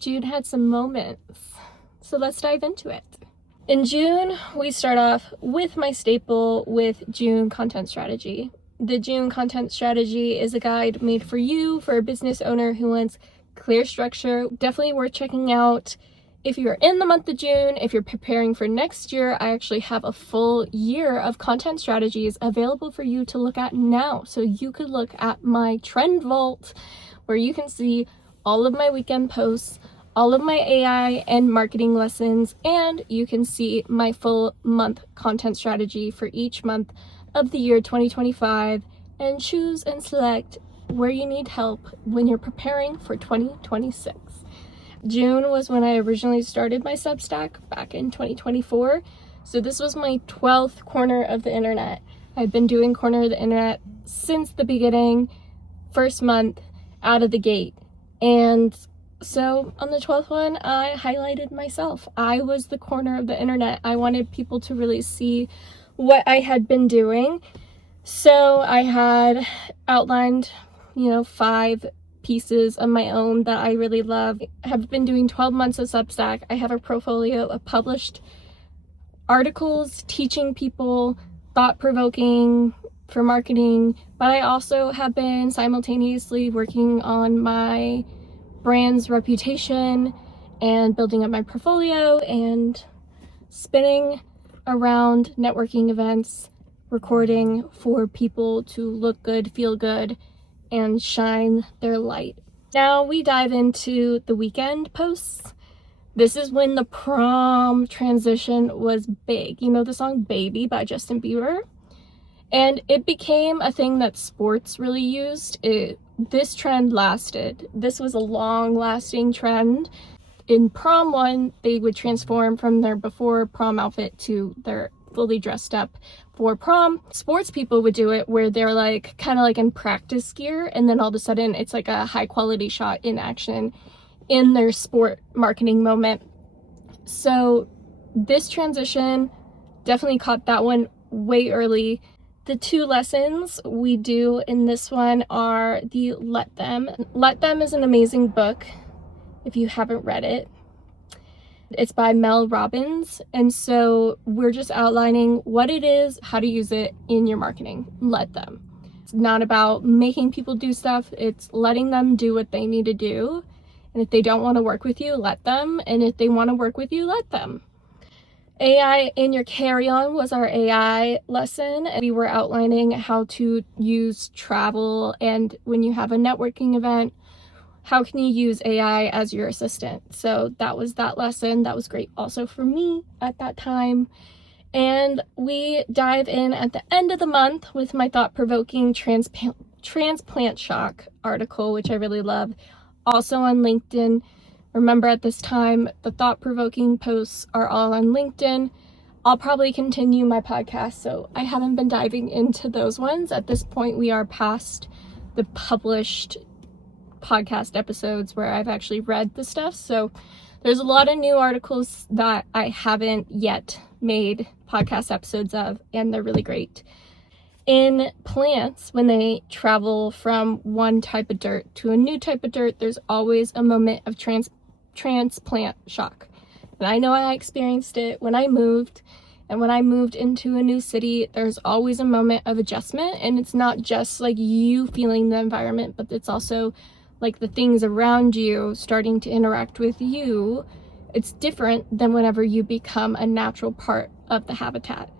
June had some moments. So let's dive into it. In June, we start off with my staple with June content strategy. The June content strategy is a guide made for you, for a business owner who wants clear structure. Definitely worth checking out. If you're in the month of June, if you're preparing for next year, I actually have a full year of content strategies available for you to look at now. So you could look at my trend vault where you can see all of my weekend posts, all of my AI and marketing lessons, and you can see my full month content strategy for each month of the year 2025 and choose and select where you need help when you're preparing for 2026. June was when I originally started my Substack back in 2024. So this was my 12th corner of the internet. I've been doing corner of the internet since the beginning, first month out of the gate. And so on the 12th one, I highlighted myself. I was the corner of the internet. I wanted people to really see what I had been doing. So I had outlined, 5 pieces of my own that I really love. I have been doing 12 months of Substack. I have a portfolio of published articles teaching people, thought-provoking for marketing, but I also have been simultaneously working on my brand's reputation and building up my portfolio and spinning around networking events, recording for people to look good, feel good, and shine their light. Now we dive into the weekend posts. This is when the prom transition was big. You know the song Baby by Justin Bieber? And it became a thing that sports really used. This trend lasted. This was a long-lasting trend. In prom one, they would transform from their before prom outfit to their fully dressed up for prom. Sports people would do it where they're like kind of like in practice gear, and then all of a sudden it's like a high quality shot in action in their sport marketing moment. So this transition definitely caught that one way early. The 2 lessons we do in this one are the Let Them. Let Them is an amazing book if you haven't read it. It's by Mel Robbins, and so we're just outlining what it is, how to use it in your marketing. Let them. It's not about making people do stuff, it's letting them do what they need to do. And if they don't want to work with you, let them. And if they want to work with you, let them. AI in your carry-on was our AI lesson. We were outlining how to use travel, and when you have a networking event, how can you use AI as your assistant? So that was that lesson. That was great also for me at that time. And we dive in at the end of the month with my thought-provoking transplant shock article, which I really love. Also on LinkedIn. Remember, at this time, the thought-provoking posts are all on LinkedIn. I'll probably continue my podcast, so I haven't been diving into those ones. At this point, we are past the published podcast episodes where I've actually read the stuff. So there's a lot of new articles that I haven't yet made podcast episodes of, and they're really great. In plants, when they travel from one type of dirt to a new type of dirt, there's always a moment of transplant shock. And I know I experienced it when I moved. And when I moved into a new city, there's always a moment of adjustment. And it's not just like you feeling the environment, but it's also like the things around you starting to interact with you. It's different than whenever you become a natural part of the habitat.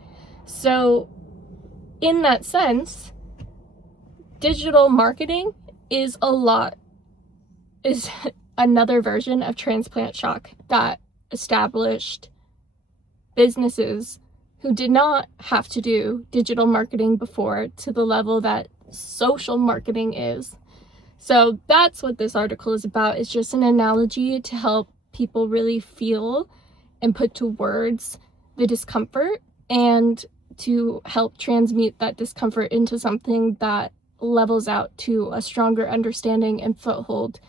So in that sense, digital marketing is another version of transplant shock that established businesses who did not have to do digital marketing before to the level that social marketing is. So that's what this article is about. It's just an analogy to help people really feel and put to words the discomfort, and to help transmute that discomfort into something that levels out to a stronger understanding and foothold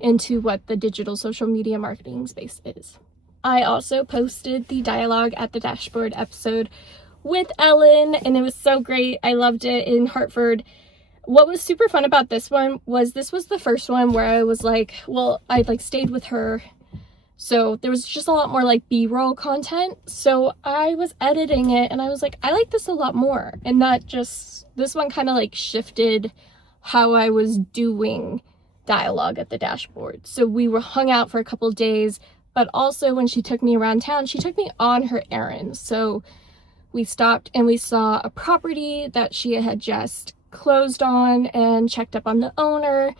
into what the digital social media marketing space is. I also posted the Dialogue at the Dashboard episode with Ellen, and it was so great. I loved it in Hartford. What was super fun about this one was this was the first one where I was like, well, I stayed with her So there was just a lot more like B-roll content. So I was editing it and I was like, I like this a lot more. And this one kind of like shifted how I was doing dialogue at the dashboard. So we were hung out for a couple days, but also when she took me around town, she took me on her errands. So we stopped and we saw a property that she had just closed on and checked up on the owner.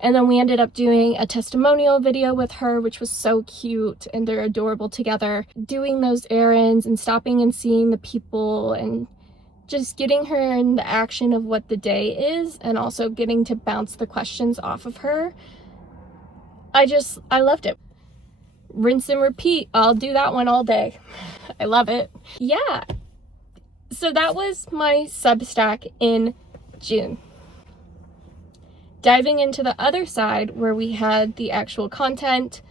And then we ended up doing a testimonial video with her, which was so cute, and they're adorable together. Doing those errands and stopping and seeing the people and just getting her in the action of what the day is, and also getting to bounce the questions off of her. I loved it. Rinse and repeat. I'll do that one all day. I love it. Yeah. So that was my Substack in June. Diving into the other side where we had the actual content,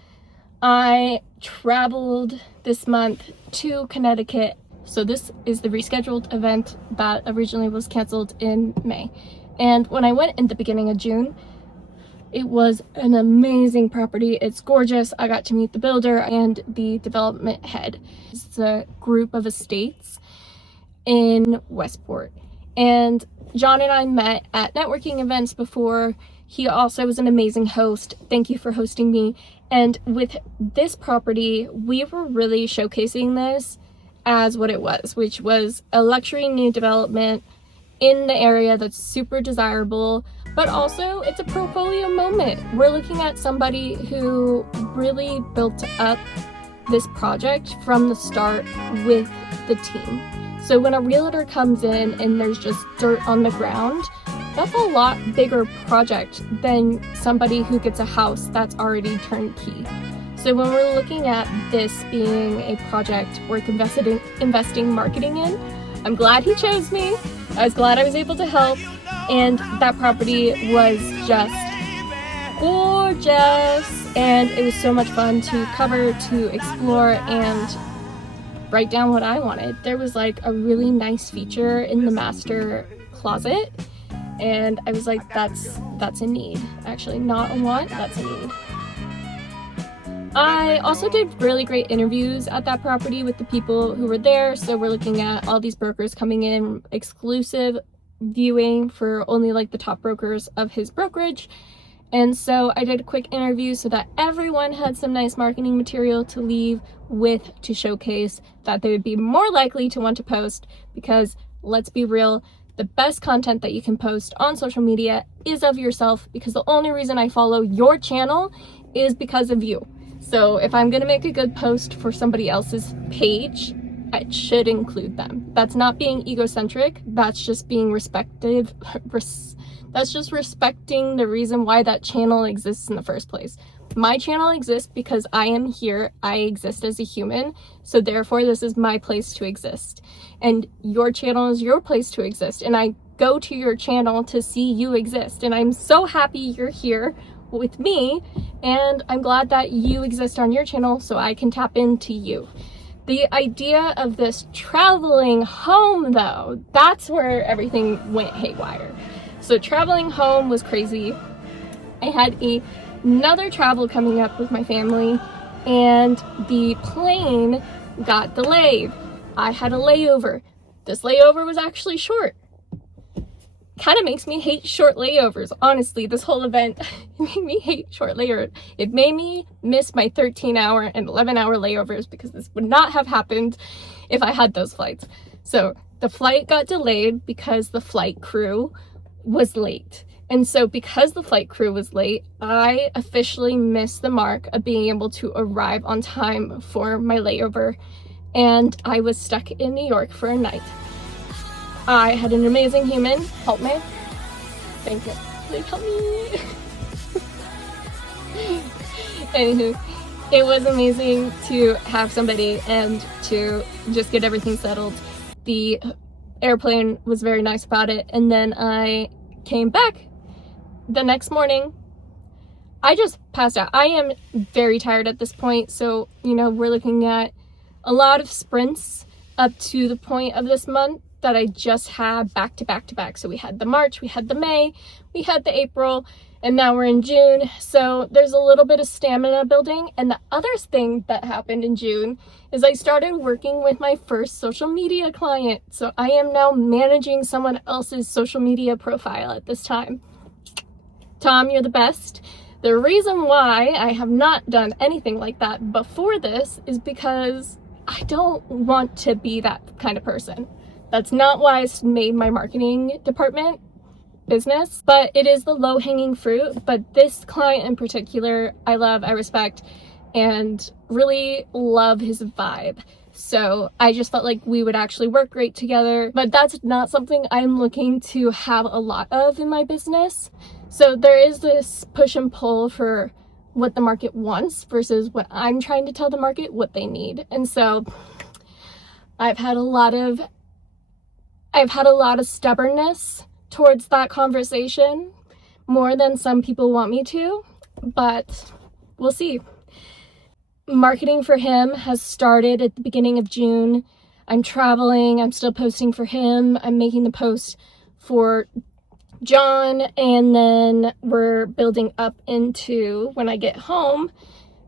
I traveled this month to Connecticut. So this is the rescheduled event that originally was canceled in May. And when I went in the beginning of June, it was an amazing property. It's gorgeous. I got to meet the builder and the development head. It's a group of estates in Westport. And John and I met at networking events before. He also was an amazing host. Thank you for hosting me. And with this property, we were really showcasing this as what it was, which was a luxury new development in the area that's super desirable, but also it's a portfolio moment. We're looking at somebody who really built up this project from the start with the team. So when a realtor comes in and there's just dirt on the ground, that's a lot bigger project than somebody who gets a house that's already turnkey. So when we're looking at this being a project worth investing marketing in, I'm glad he chose me. I was glad I was able to help. And that property was just gorgeous. And it was so much fun to cover, to explore, and write down what I wanted. There was like a really nice feature in the master closet, and I was like, that's a need. Actually, not a want, that's a need. I also did really great interviews at that property with the people who were there. So we're looking at all these brokers coming in, exclusive viewing for only like the top brokers of his brokerage. And so I did a quick interview so that everyone had some nice marketing material to leave with, to showcase that they would be more likely to want to post, because let's be real, the best content that you can post on social media is of yourself, because the only reason I follow your channel is because of you. So if I'm gonna make a good post for somebody else's page, it should include them. That's not being egocentric, that's just being that's just respecting the reason why that channel exists in the first place. My channel exists because I am here, I exist as a human, so therefore this is my place to exist. And your channel is your place to exist, and I go to your channel to see you exist. And I'm so happy you're here with me, and I'm glad that you exist on your channel so I can tap into you. The idea of this traveling home, though, that's where everything went haywire. So traveling home was crazy. I had another travel coming up with my family, and the plane got delayed. I had a layover. This layover was actually short. Kind of makes me hate short layovers. Honestly, this whole event made me hate short layovers. It made me miss my 13-hour and 11-hour layovers, because this would not have happened if I had those flights. So the flight got delayed because the flight crew was late. And so because the flight crew was late, I officially missed the mark of being able to arrive on time for my layover, and I was stuck in New York for a night. I had an amazing human help me. Thank you. Please help me. Anywho, it was amazing to have somebody and to just get everything settled. The airplane was very nice about it, and then I came back the next morning. I just passed out. I am very tired at this point, so you know, we're looking at a lot of sprints up to the point of this month that I just had back to back to back. So we had the March, we had the May, we had the April, and now we're in June. So there's a little bit of stamina building. And the other thing that happened in June is I started working with my first social media client. So I am now managing someone else's social media profile at this time. Tom, you're the best. The reason why I have not done anything like that before this is because I don't want to be that kind of person. That's not why I made my marketing department business, but it is the low-hanging fruit. But this client in particular, I love, I respect, and really love his vibe. So I just felt like we would actually work great together, but that's not something I'm looking to have a lot of in my business. So there is this push and pull for what the market wants versus what I'm trying to tell the market what they need. And so I've had a lot of stubbornness towards that conversation, more than some people want me to, but we'll see. Marketing for him has started at the beginning of June. I'm traveling, I'm still posting for him, I'm making the post for John, and then we're building up into, when I get home,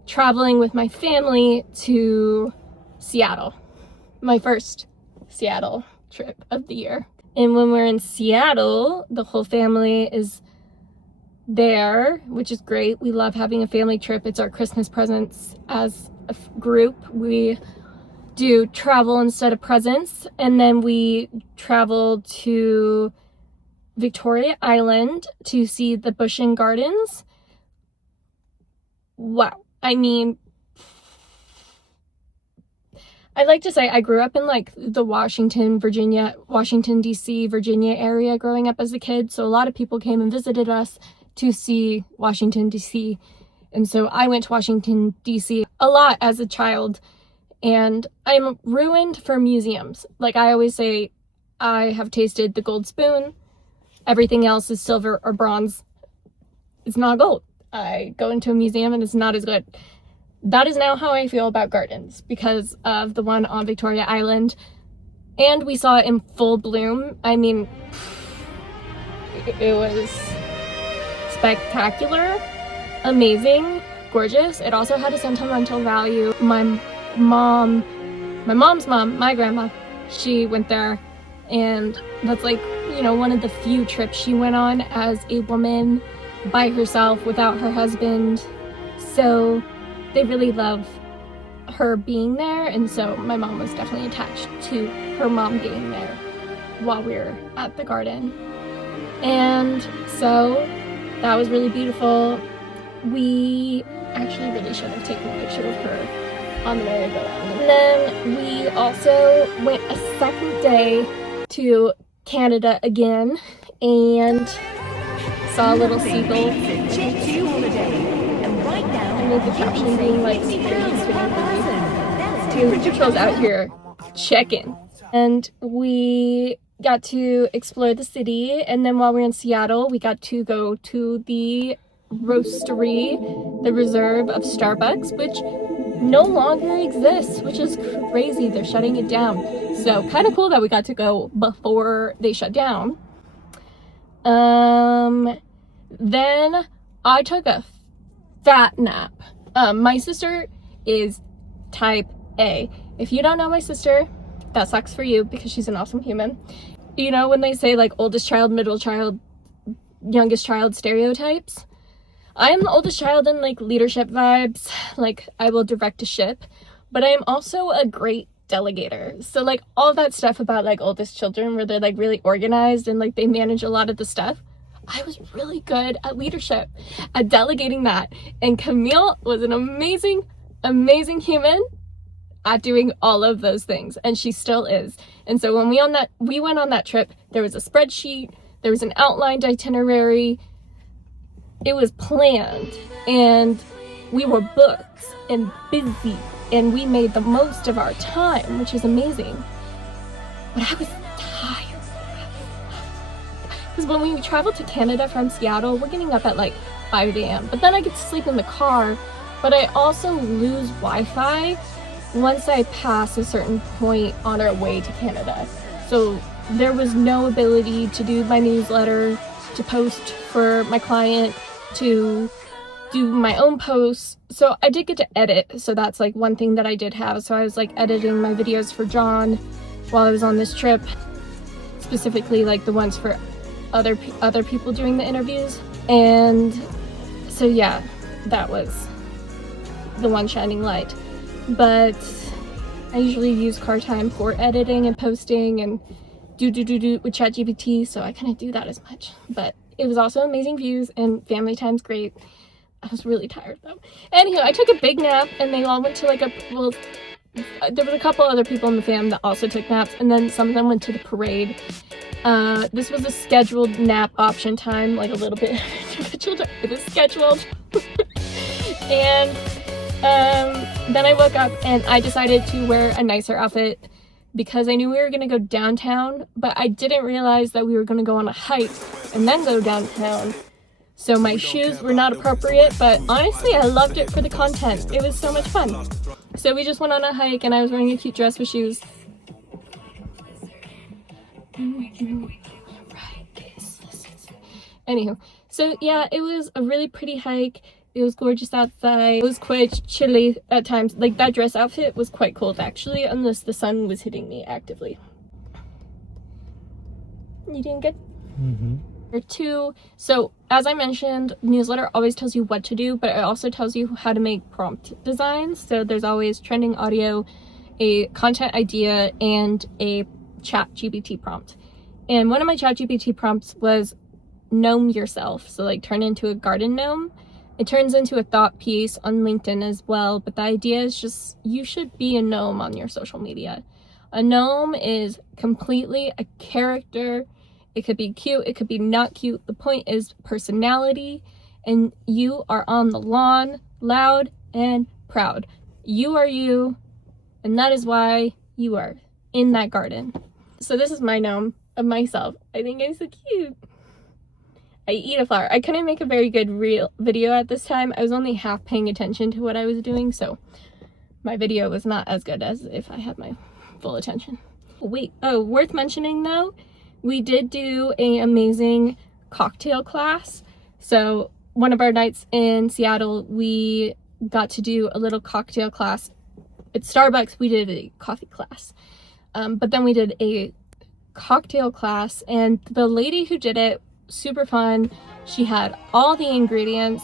traveling with my family to Seattle. My first Seattle trip of the year. And when we're in Seattle, the whole family is there, which is great. We love having a family trip. It's our Christmas presents as a group. We do travel instead of presents. And then we travel to Victoria Island to see the Busch Gardens. Wow. I mean, I like to say I grew up in like the Washington, D.C., Virginia area growing up as a kid. So a lot of people came and visited us to see Washington, D.C. And so I went to Washington, D.C. a lot as a child. And I'm ruined for museums. Like I always say, I have tasted the gold spoon. Everything else is silver or bronze. It's not gold. I go into a museum and it's not as good. That is now how I feel about gardens because of the one on Victoria Island. And we saw it in full bloom. I mean, it was spectacular, amazing, gorgeous. It also had a sentimental value. My mom's mom, my grandma, she went there, and that's like, you know, one of the few trips she went on as a woman by herself without her husband. So they really love her being there, and so my mom was definitely attached to her mom being there while we were at the garden. And so that was really beautiful. We actually really should have taken a picture of her on the merry-go-round. And then we also went a second day to Canada again and saw a little seagull. With the caption being like two patrols out here checking. And we got to explore the city, and then while we were in Seattle we got to go to the roastery, the reserve of Starbucks, which no longer exists, which is crazy. They're shutting it down. So kind of cool that we got to go before they shut down. Then I took a fat nap. My sister is type A. If you don't know my sister, that sucks for you because she's an awesome human. You know when they say like oldest child, middle child, youngest child stereotypes? I am the oldest child in like leadership vibes. Like I will direct a ship, but I am also a great delegator. So like all that stuff about like oldest children where they're like really organized and like they manage a lot of the stuff, I was really good at leadership, at delegating that. And Camille was an amazing, amazing human at doing all of those things. And she still is. And so when we went on that trip, there was a spreadsheet, there was an outlined itinerary. It was planned, and we were booked and busy, and we made the most of our time, which is amazing. But I was tired. Because when we traveled to Canada from Seattle, we're getting up at like 5 a.m. But then I get to sleep in the car, but I also lose Wi-Fi once I pass a certain point on our way to Canada. So there was no ability to do my newsletter, to post for my client, to do my own posts. So I did get to edit, so that's like one thing that I did have. So I was like editing my videos for John while I was on this trip, specifically like the ones for other people doing the interviews. And so yeah, that was the one shining light. But I usually use car time for editing and posting and do with ChatGPT, so I couldn't do that as much. But it was also amazing views and family time's great. I was really tired though. Anyhow, I took a big nap and they all went to like there was a couple other people in the fam that also took naps, and then some of them went to the parade. This was a scheduled nap option time, like a little bit individual. It was scheduled. And then I woke up and I decided to wear a nicer outfit because I knew we were gonna go downtown, but I didn't realize that we were gonna go on a hike and then go downtown. So my shoes were not appropriate, but honestly, I loved it for the content. It was so much fun. So we just went on a hike and I was wearing a cute dress with shoes. Anywho, so yeah, it was a really pretty hike. It was gorgeous outside. It was quite chilly at times. Like, that dress outfit was quite cold actually, unless the sun was hitting me actively. You doing good? Mm-hmm. Number 2, so as I mentioned, newsletter always tells you what to do, but it also tells you how to make prompt designs. So there's always trending audio, a content idea, and a ChatGPT prompt. And one of my ChatGPT prompts was gnome yourself. So like turn into a garden gnome. It turns into a thought piece on LinkedIn as well, but the idea is just you should be a gnome on your social media. A gnome is completely a character. It could be cute, it could be not cute. The point is personality, and you are on the lawn, loud and proud. You are you, and that is why you are in that garden. So this is my gnome of myself. I think I'm so cute. I eat a flower. I couldn't make a very good real video at this time. I was only half paying attention to what I was doing, so my video was not as good as if I had my full attention. Wait, oh, worth mentioning though, we did do an amazing cocktail class. So one of our nights in Seattle, we got to do a little cocktail class. At Starbucks, we did a coffee class. But then we did a cocktail class, and the lady who did it, super fun. She had all the ingredients.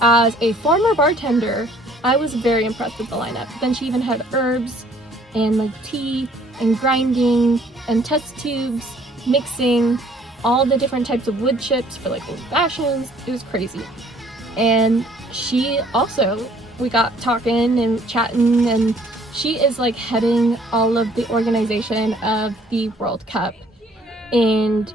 As a former bartender, I was very impressed with the lineup. Then she even had herbs and like tea and grinding and test tubes, mixing all the different types of wood chips for like old fashions. It was crazy. And she also, we got talking and chatting, and she is like heading all of the organization of the World Cup in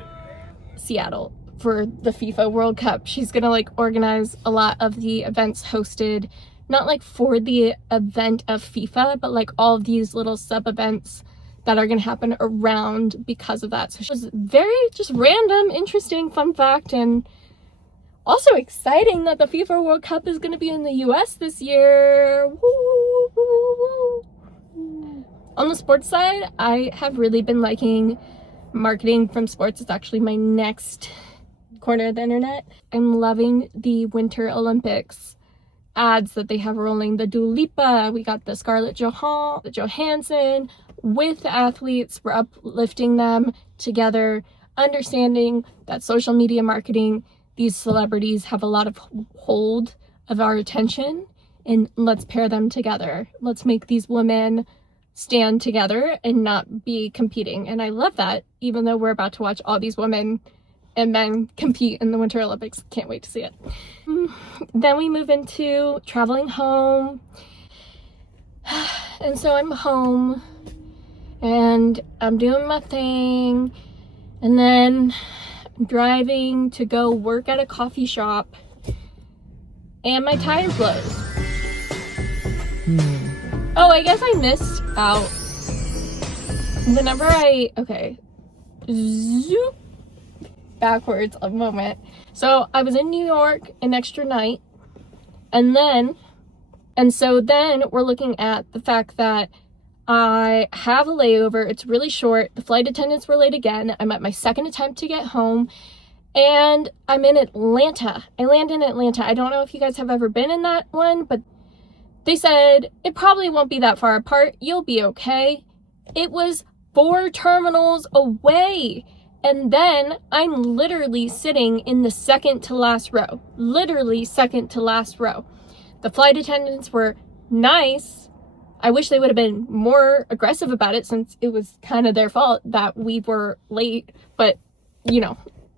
Seattle for the FIFA World Cup. She's gonna like organize a lot of the events hosted, not like for the event of FIFA, but like all of these little sub events that are gonna happen around because of that. So it was very just random, interesting, fun fact, and also exciting that the FIFA World Cup is gonna be in the US this year. Woo, woo, woo. On the sports side, I have really been liking marketing from sports. It's actually my next corner of the internet. I'm loving the Winter Olympics ads that they have rolling. The Dua Lipa, we got the Scarlett Johansson with the athletes. We're uplifting them together, understanding that social media marketing, these celebrities have a lot of hold of our attention, and let's pair them together. Let's make these women stand together and not be competing. And I love that, even though we're about to watch all these women and men compete in the Winter Olympics. Can't wait to see it. Then we move into traveling home. And so I'm home and I'm doing my thing, and then I'm driving to go work at a coffee shop, and my tire blows. Oh, I guess I missed out. Whenever zoop, backwards a moment. So I was in New York an extra night, and so then we're looking at the fact that I have a layover. It's really short. The flight attendants were late again. I'm at my second attempt to get home, and I'm in Atlanta. I land in Atlanta. I don't know if you guys have ever been in that one, but they said it probably won't be that far apart. You'll be okay. It was 4 terminals away. And then I'm literally sitting in the second to last row. Literally second to last row. The flight attendants were nice. I wish they would have been more aggressive about it, since it was kind of their fault that we were late. But, you know,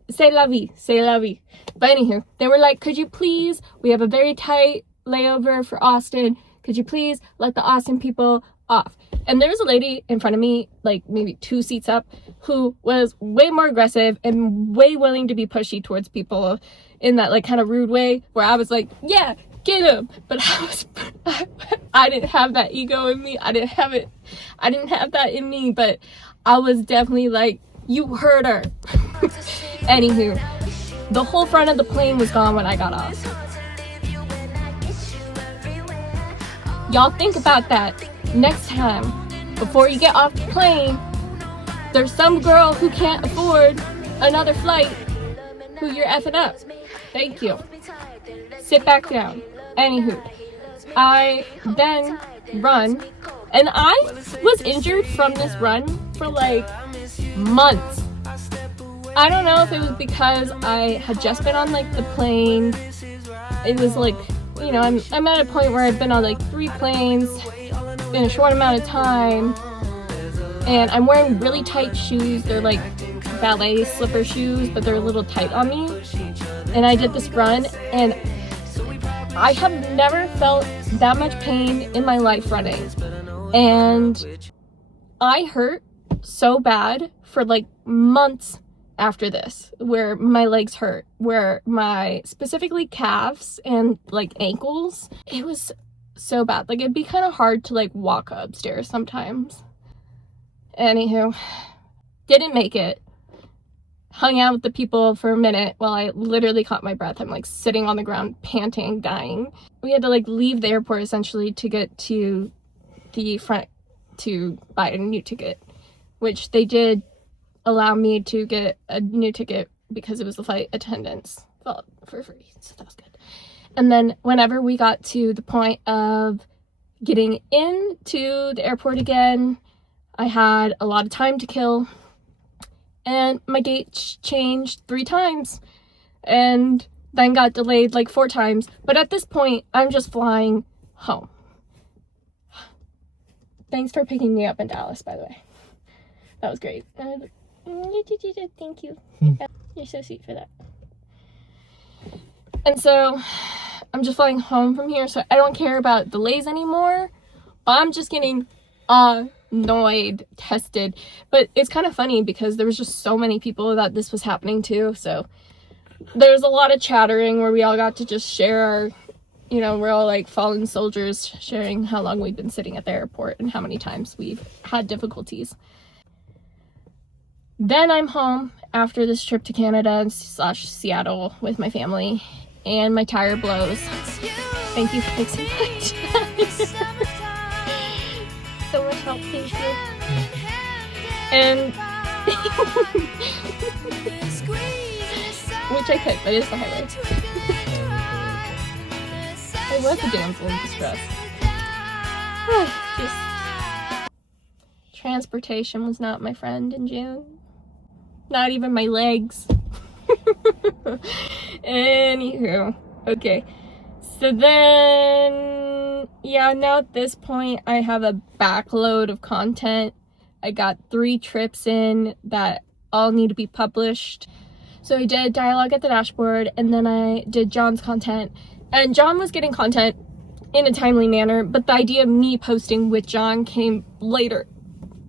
c'est la vie, c'est la vie. But anywho, they were like, could you please, we have a very tight layover for Austin. Could you please let the Austin people off? And there was a lady in front of me, like maybe 2 seats up, who was way more aggressive and way willing to be pushy towards people in that like kind of rude way, where I was like, yeah, get him. But I didn't have that ego in me. I didn't have that in me, but I was definitely like, you heard her. Anywho, the whole front of the plane was gone when I got off. Y'all think about that. Next time, before you get off the plane, there's some girl who can't afford another flight who you're effing up. Thank you. Sit back down. Anywho, I then run, and I was injured from this run for like months. I don't know if it was because I had just been on like the plane. It was like, you know, I'm at a point where I've been on like 3 planes in a short amount of time, and I'm wearing really tight shoes. They're like ballet slipper shoes, but they're a little tight on me. And I did this run, and I have never felt that much pain in my life running. And I hurt so bad for like months after this, where my legs hurt, where my specifically calves and like ankles, it was so bad. Like, it'd be kind of hard to like walk upstairs sometimes. Anywho, didn't make it. Hung out with the people for a minute while I literally caught my breath. I'm like sitting on the ground, panting, dying. We had to like leave the airport essentially to get to the front to buy a new ticket, which they did allow me to get a new ticket because it was the flight attendant's fault for free. So that was good. And then whenever we got to the point of getting into the airport again, I had a lot of time to kill, and my gate changed 3 times and then got delayed like 4 times. But at this point, I'm just flying home. Thanks for picking me up in Dallas, by the way. That was great. Thank you. You're so sweet for that. And so I'm just flying home from here, so I don't care about delays anymore. But I'm just getting annoyed, tested. But it's kind of funny because there was just so many people that this was happening to. So there's a lot of chattering where we all got to just share our, you know, we're all like fallen soldiers sharing how long we've been sitting at the airport and how many times we've had difficulties. Then I'm home after this trip to Canada / Seattle with my family, and my tire blows. Thank you for fixing my tire. So much help, thank you. And which I could, but it's the highway. I was a damsel in distress. Just transportation was not my friend in June. Not even my legs. Anywho, okay. So then, yeah, now at this point, I have a backload of content. I got 3 trips in that all need to be published. So I did Dialogue at the Dashboard, and then I did John's content. And John was getting content in a timely manner, but the idea of me posting with John came later,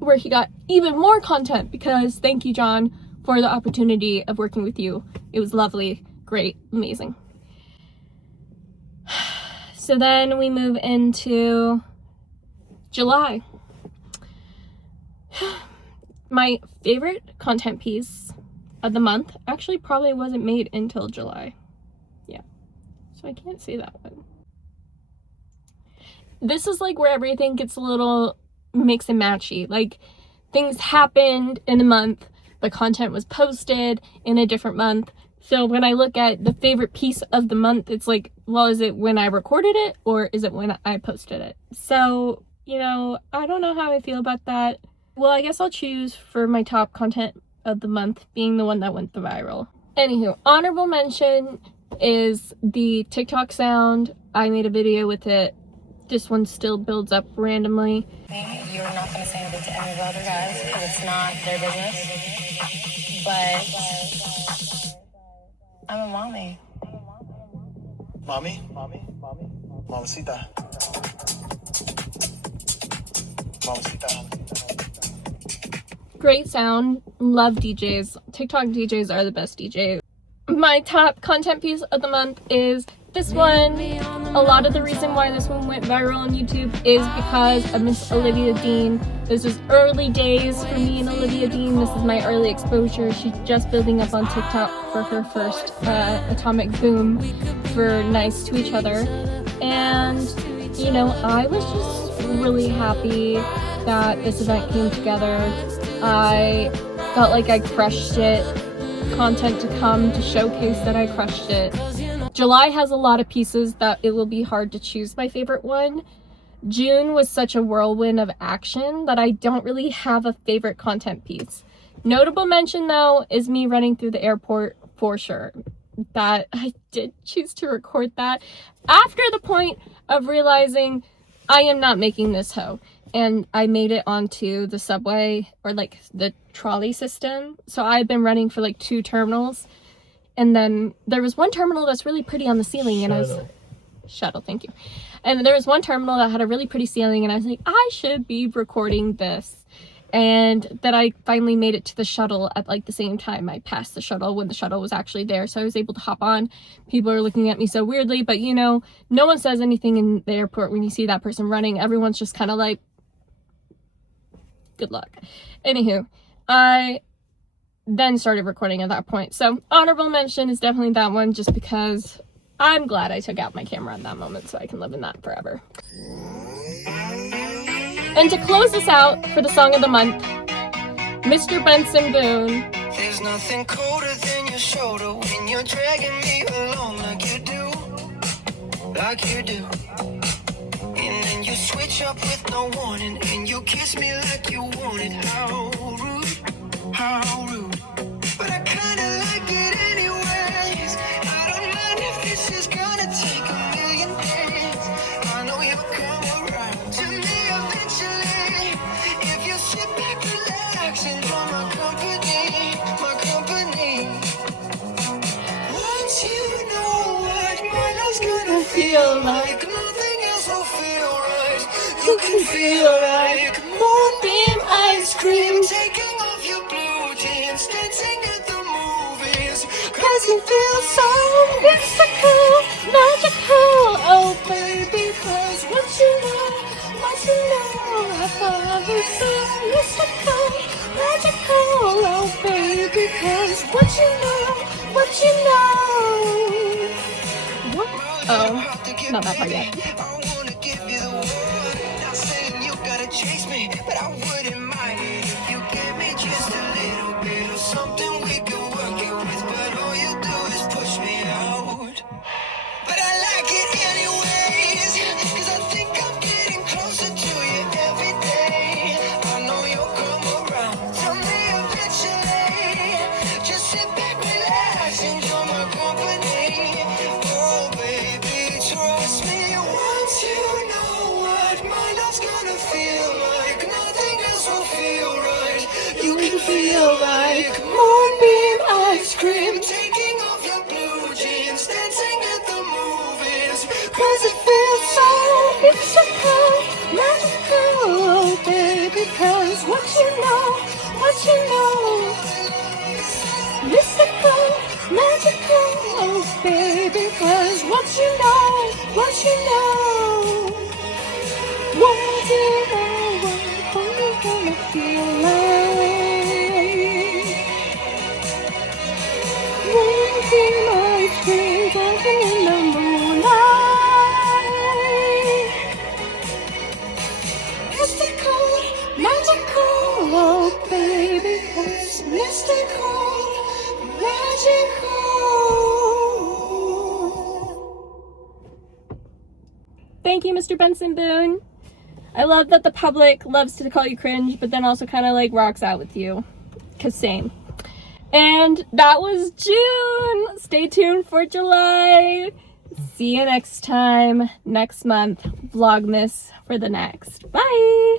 where he got even more content, because thank you, John, for the opportunity of working with you. It was lovely, great, amazing. So then we move into July. My favorite content piece of the month actually probably wasn't made until July. Yeah, so I can't say that one. This is like where everything gets a little mix and matchy. Like, things happened in a month, but content was posted in a different month. So when I look at the favorite piece of the month, it's like, well, is it when I recorded it or is it when I posted it? So, you know, I don't know how I feel about that. Well, I guess I'll choose for my top content of the month being the one that went viral. Anywho, honorable mention is the TikTok sound. I made a video with it. This one still builds up randomly. You're not going to say anything to any of the other guys because it's not their business. But I'm a mommy. Mommy? Mamacita. Mamacita. Great sound. Love DJs. TikTok DJs are the best DJs. My top content piece of the month is this one. A lot of the reason why this one went viral on YouTube is because of Miss Olivia Dean. This was early days for me and Olivia Dean. This is my early exposure. She's just building up on TikTok for her first atomic boom for Nice to Each Other. And, you know, I was just really happy that this event came together. I felt like I crushed it. Content to come to showcase that I crushed it. July has a lot of pieces that it will be hard to choose my favorite one. June was such a whirlwind of action that I don't really have a favorite content piece. Notable mention though is me running through the airport for sure. That I did choose to record that after the point of realizing I am not making this hoe. And I made it onto the subway or like the trolley system. So I've been running for like 2 terminals. And then there was one terminal that's really pretty on the ceiling and I was shuttle, thank you. And there was one terminal that had a really pretty ceiling and I was like, I should be recording this. And then I finally made it to the shuttle at like the same time. I passed the shuttle when the shuttle was actually there. So I was able to hop on. People are looking at me so weirdly, but you know, no one says anything in the airport when you see that person running. Everyone's just kind of like, good luck. Anywho, I then started recording at that point. So honorable mention is definitely that one just because I'm glad I took out my camera in that moment so I can live in that forever. And to close this out for the song of the month, Mr. Benson Boone. There's nothing colder than your shoulder when you're dragging me along like you do. And then you switch up with no warning and you kiss me like you want it. How rude. But I kinda like it anyways. I don't mind if this is gonna take a million days. I know you'll come around to me eventually. If you sit back, relax, enjoy my company. Once you know what my love's gonna feel like, nothing else will feel right. You can feel like moonbeam ice cream, taking off your blue jeans, dancing at the movies. Cause you feel so mystical, magical. Oh baby, cause what you know, I've ever seen mystical, magical. Oh baby, cause what you know. What? Oh, not that part yet. I wanna give you the world. Not saying you gotta chase me, but I wouldn't mind it if you give me just a little bit of something we can work it with. But all you do is push me out. But I like it anyways, cause I think I'm getting closer to you every day. I know you'll come around to me eventually. Just sit back, relax, enjoy my company. Oh baby, trust me, once you know what my love's gonna feel like, nothing else will feel right. You can feel like moonbeam ice cream, taking off your blue jeans, dancing at the movies. Cause it feels so mystical, magical. Oh baby, cause what you know. Mystical, magical, oh baby, cause what you know. What you know, what you gonna feel like. Moonbeam ice cream, dancing in the moonlight. Mystical, mystical, magical. Thank you, Mr. Benson Boone. I love that the public loves to call you cringe, but then also kind of like rocks out with you. Cause same. And that was June. Stay tuned for July. See you next time, next month. Vlogmas for the next. Bye.